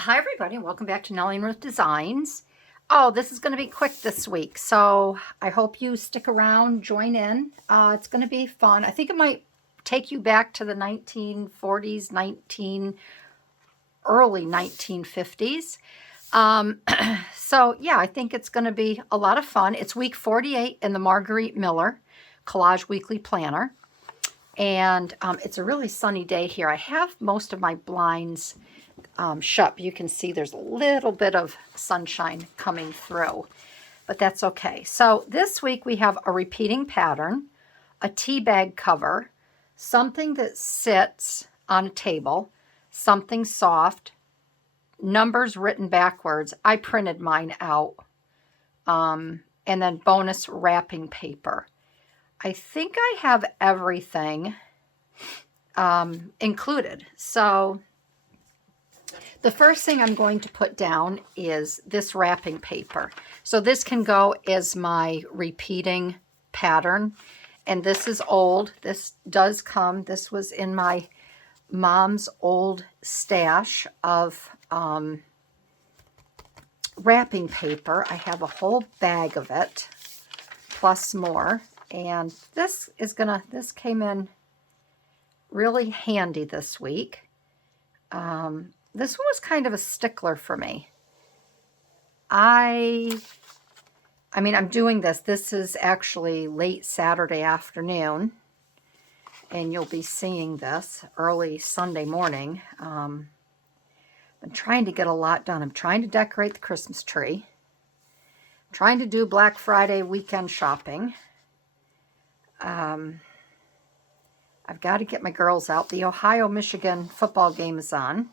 Hi everybody, and welcome back to Nellie and Ruth Designs. Oh, this is going to be quick this week, so I hope you stick around, join in. It's going to be fun. I think it might take you back to the 1940s, early 1950s. So yeah, I think it's going to be a lot of fun. It's week 48 in the Margarete Miller Collage Weekly Planner, and it's a really sunny day here. I have most of my blinds shut. You can see there's a little bit of sunshine coming through, but that's okay. So this week we have a repeating pattern, a tea bag cover, something that sits on a table, something soft, numbers written backwards. I printed mine out, and then bonus wrapping paper. I think I have everything included. So the first thing I'm going to put down is this wrapping paper. So this can go as my repeating pattern. And this is old. This does come. This was in my mom's old stash of wrapping paper. I have a whole bag of it, plus more. And this came in really handy this week. This one was kind of a stickler for me. I mean, I'm doing this. This is actually late Saturday afternoon, and you'll be seeing this early Sunday morning. I'm trying to get a lot done. I'm trying to decorate the Christmas tree. I'm trying to do Black Friday weekend shopping. I've got to get my girls out. The Ohio-Michigan football game is on.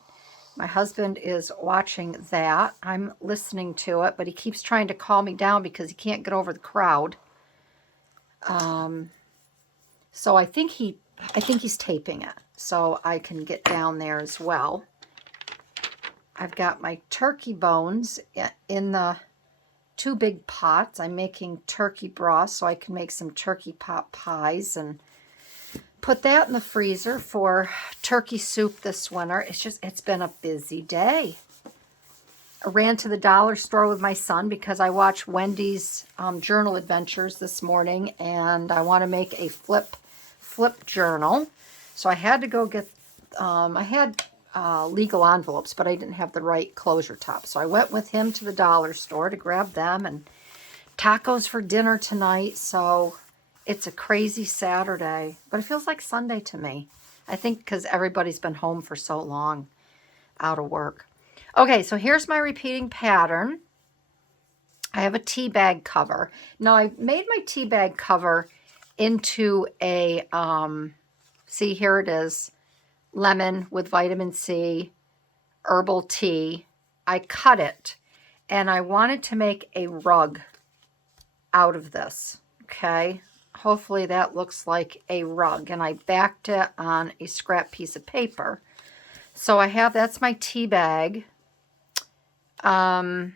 My husband is watching that. I'm listening to it, but he keeps trying to calm me down because he can't get over the crowd. So I think he's taping it so I can get down there as well. I've got my turkey bones in the 2 big pots. I'm making turkey broth so I can make some turkey pot pies and put that in the freezer for turkey soup this winter. It's been a busy day. I ran to the dollar store with my son because I watched Wendy's journal adventures this morning, and I want to make a flip journal. So I had to go get, I had legal envelopes, but I didn't have the right closure top. So I went with him to the dollar store to grab them, and tacos for dinner tonight. So it's a crazy Saturday, but it feels like Sunday to me. I think because everybody's been home for so long out of work. Okay, so here's my repeating pattern. I have a tea bag cover. Now, I made my tea bag cover into a, see, here it is, lemon with vitamin C, herbal tea. I cut it, and I wanted to make a rug out of this, okay? Hopefully that looks like a rug, and I backed it on a scrap piece of paper. So I have, that's my tea bag. Something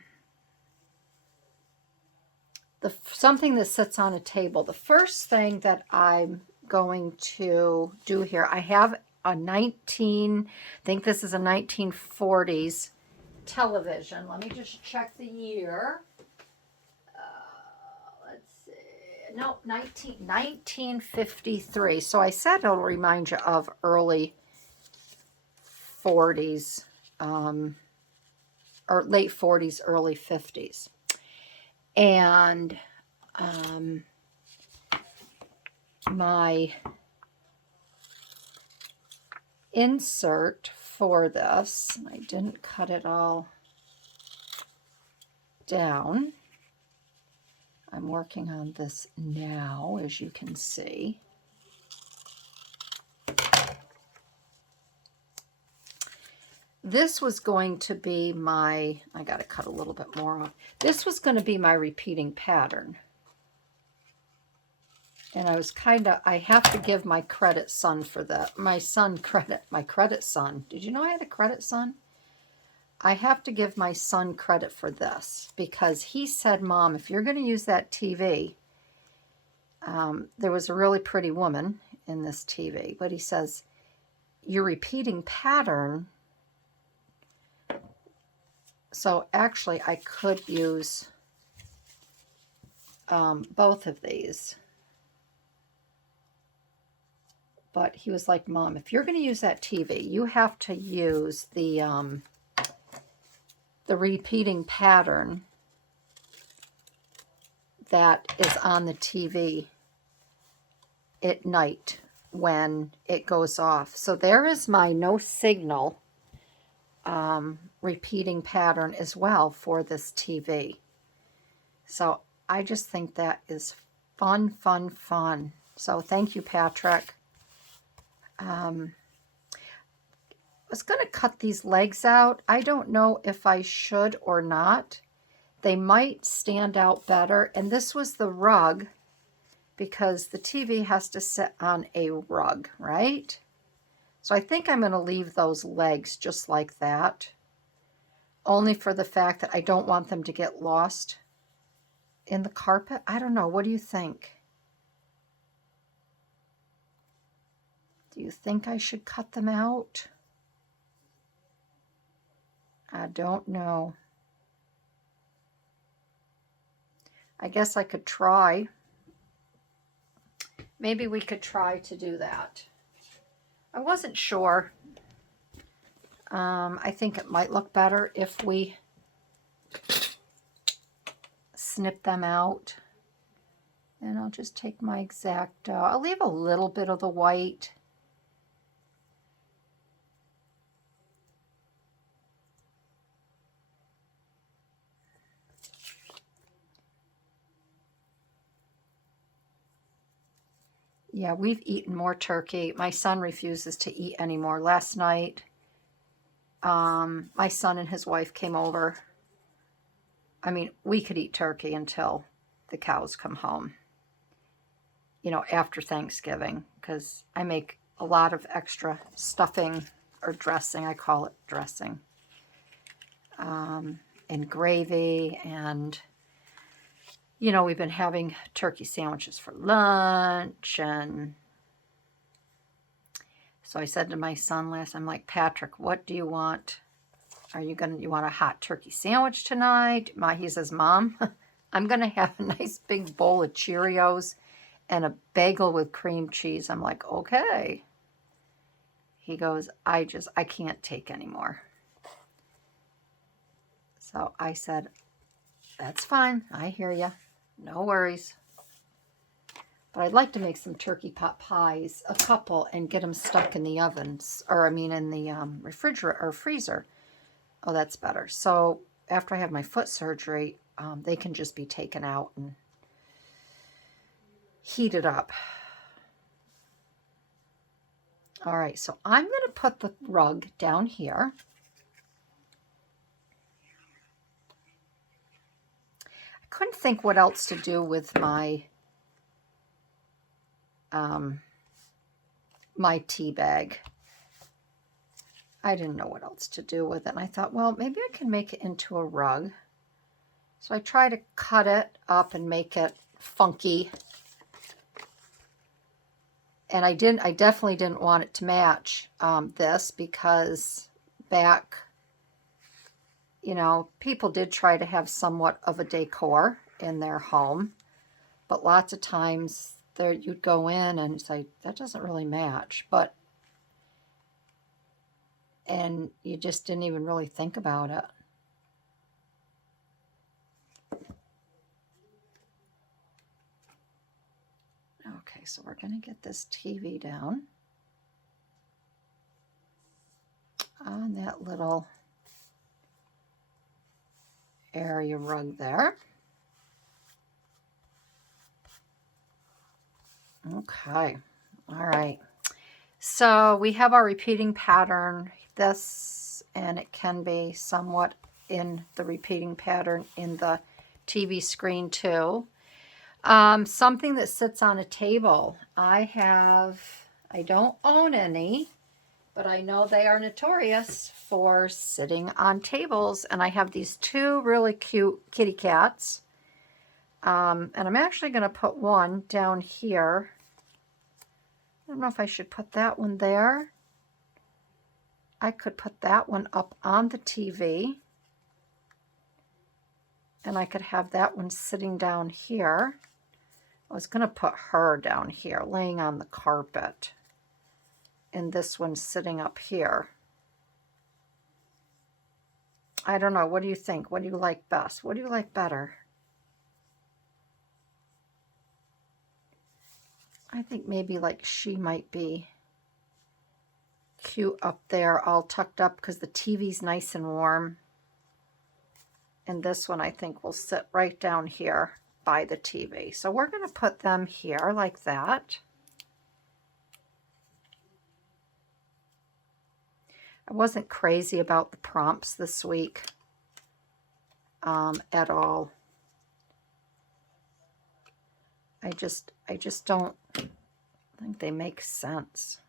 that sits on a table. The first thing that I'm going to do here, I have a I think this is a 1940s television. Let me just check the year. No, 1953. So I said it'll remind you of early 40s, or late 40s, early 50s. And my insert for this, I didn't cut it all down. I'm working on this now, as you can see. This was going to be my, I got to cut a little bit more off. This was going to be my repeating pattern. And I was kind of, I have to give my credit son for that. My credit son. Did you know I had a credit son? I have to give my son credit for this because he said, Mom, if you're going to use that TV, there was a really pretty woman in this TV, but he says, your repeating pattern So actually I could use both of these. But he was like, Mom, if you're going to use that TV, you have to use the repeating pattern that is on the TV at night when it goes off. So there is my no signal repeating pattern as well for this TV. So I just think that is fun, fun, fun. So thank you, Patrick. I was going to cut these legs out. I don't know if I should or not. They might stand out better. And this was the rug, because the TV has to sit on a rug, right? So I think I'm going to leave those legs just like that, only for the fact that I don't want them to get lost in the carpet. I don't know. What do you think? Do you think I should cut them out? I don't know. I guess I could try. Maybe we could try to do that. I wasn't sure. I think it might look better if we snip them out. And I'll just take my X-Acto. I'll leave a little bit of the white. Yeah, we've eaten more turkey. My son refuses to eat anymore. Last night, my son and his wife came over. I mean, we could eat turkey until the cows come home, you know, after Thanksgiving, because I make a lot of extra stuffing or dressing. I call it dressing. And gravy, and you know, we've been having turkey sandwiches for lunch. And so I said to my son last, I'm like, Patrick, what do you want? You want a hot turkey sandwich tonight? He says, Mom, I'm going to have a nice big bowl of Cheerios and a bagel with cream cheese. I'm like, okay. He goes, I can't take anymore. So I said, that's fine. I hear you. No worries. But I'd like to make some turkey pot pies, a couple, and get them stuck in the ovens, or I mean in the refrigerator or freezer. Oh, that's better. So after I have my foot surgery, they can just be taken out and heated up. All right, so I'm going to put the rug down here. I couldn't think what else to do with my my tea bag. I didn't know what else to do with it. And I thought, well, maybe I can make it into a rug. So I try to cut it up and make it funky. And I definitely didn't want it to match this, because back, you know, people did try to have somewhat of a decor in their home. But lots of times there you'd go in and say, that doesn't really match. And you just didn't even really think about it. Okay, so we're going to get this TV down on that little area rug there. Okay, all right. So we have our repeating pattern, this, and it can be somewhat in the repeating pattern in the TV screen too. Something that sits on a table. I don't own any, but I know they are notorious for sitting on tables. And I have these two really cute kitty cats. And I'm actually going to put one down here. I don't know if I should put that one there. I could put that one up on the TV. And I could have that one sitting down here. I was going to put her down here, laying on the carpet. And this one sitting up here. I don't know. What do you think? What do you like best? What do you like better? I think maybe like she might be cute up there, all tucked up, because the TV's nice and warm. And this one I think will sit right down here by the TV. So we're going to put them here like that. I wasn't crazy about the prompts this week at all. I just don't think they make sense.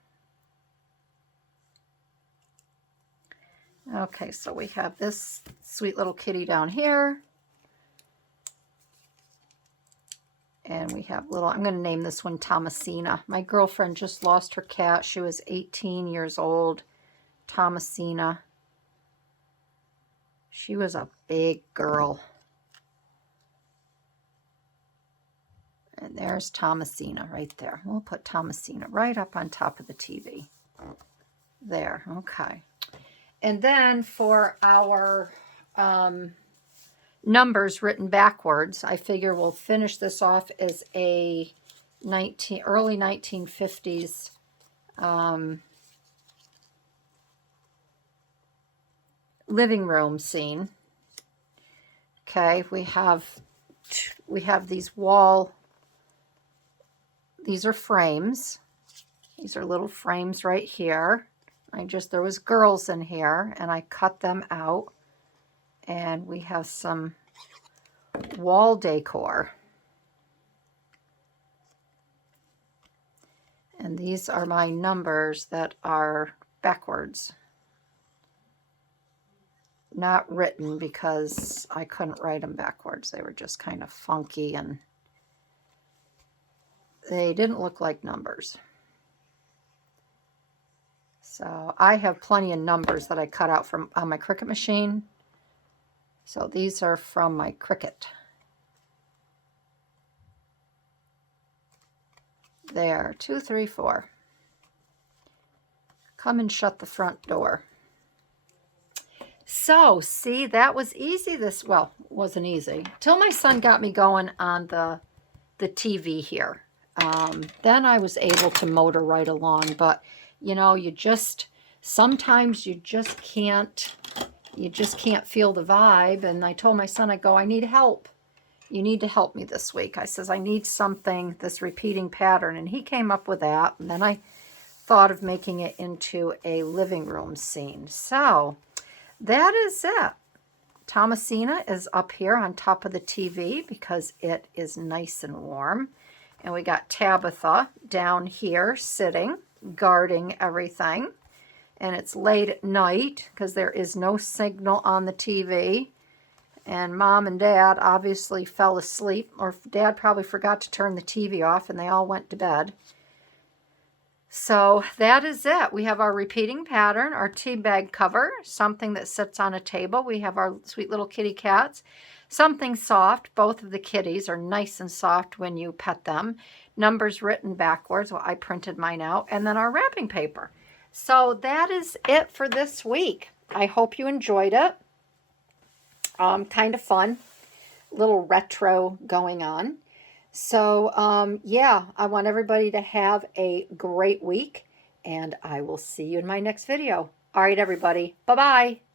Okay, so we have this sweet little kitty down here. And we have little, I'm going to name this one Thomasina. My girlfriend just lost her cat. She was 18 years old. Thomasina. She was a big girl. And there's Thomasina right there. We'll put Thomasina right up on top of the TV. There, okay. And then for our numbers written backwards, I figure we'll finish this off as a early 1950s living room scene. Okay, we have these these are frames. These are little frames right here. There was girls in here and I cut them out, and we have some wall decor. And these are my numbers that are backwards. Not written because I couldn't write them backwards. They were just kind of funky and they didn't look like numbers. So I have plenty of numbers that I cut out from on my Cricut machine. So these are from my Cricut. There, 2, 3, 4. Come and shut the front door. So, see, that was easy. Well, it wasn't easy. Till my son got me going on the TV here. Then I was able to motor right along. But, you know, sometimes you just can't feel the vibe. And I told my son, I need help. You need to help me this week. I says, I need something, this repeating pattern. And he came up with that. And then I thought of making it into a living room scene. So that is it. Thomasina is up here on top of the TV because it is nice and warm. And we got Tabitha down here sitting, guarding everything. And it's late at night because there is no signal on the TV. And Mom and Dad obviously fell asleep, or Dad probably forgot to turn the TV off and they all went to bed. So that is it. We have our repeating pattern, our tea bag cover, something that sits on a table. We have our sweet little kitty cats, something soft. Both of the kitties are nice and soft when you pet them. Numbers written backwards. Well, I printed mine out. And then our wrapping paper. So that is it for this week. I hope you enjoyed it. Kind of fun. Little retro going on. So, yeah, I want everybody to have a great week, and I will see you in my next video. All right, everybody. Bye-bye.